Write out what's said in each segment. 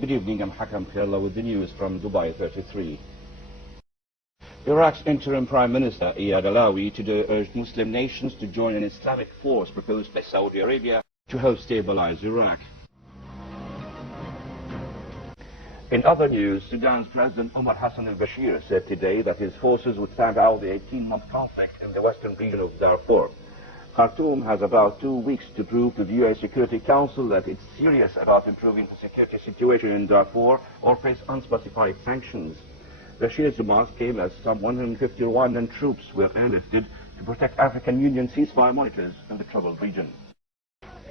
Good evening, I'm Hakam Pirla with the news from Dubai 33. Iraq's interim Prime Minister Iyad Alawi today urged Muslim nations to join an Islamic force proposed by Saudi Arabia to help stabilize Iraq. In other news, Sudan's President Omar Hassan al-Bashir said today that his forces would stand out the 18-month conflict in the western region of Darfur. Khartoum has about 2 weeks to prove to the UN Security Council that it's serious about improving the security situation in Darfur or face unspecified sanctions. Bashir's remarks came as some 150 Rwandan troops were airlifted to protect African Union ceasefire monitors in the troubled region.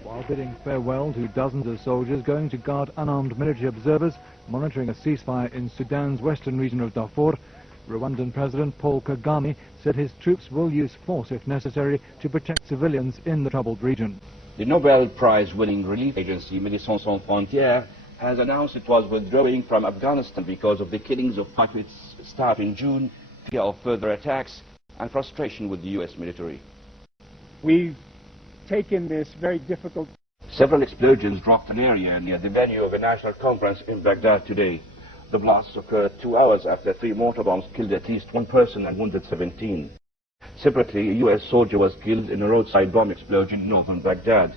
While bidding farewell to dozens of soldiers going to guard unarmed military observers monitoring a ceasefire in Sudan's western region of Darfur, Rwandan President Paul Kagame said his troops will use force if necessary to protect civilians in the troubled region. The Nobel Prize-winning relief agency Médecins Sans Frontières has announced it was withdrawing from Afghanistan because of the killings of five of its staff in June, fear of further attacks, and frustration with the U.S. military. We've taken this very difficult... Several explosions rocked an area near the venue of a national conference in Baghdad today. The blasts occurred 2 hours after 3 mortar bombs killed at least 1 person and wounded 17. Separately, a U.S. soldier was killed in a roadside bomb explosion in northern Baghdad.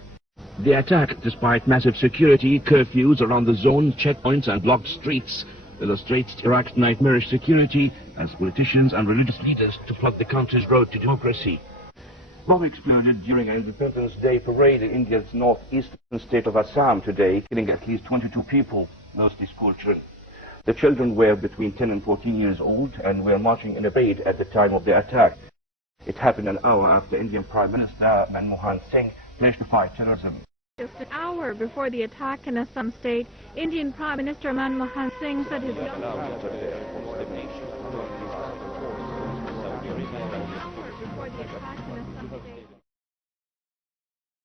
The attack, despite massive security, curfews around the zone, checkpoints and blocked streets, illustrates Iraq's nightmarish security as politicians and religious leaders to plug the country's road to democracy. Bomb exploded during an Independence Day parade in India's northeastern state of Assam today, killing at least 22 people, mostly school children. The children were between 10 and 14 years old and were marching in a parade at the time of the attack. It happened an hour after Indian Prime Minister Manmohan Singh pledged to fight terrorism. Just an hour before the attack in Assam state, Indian Prime Minister Manmohan Singh said his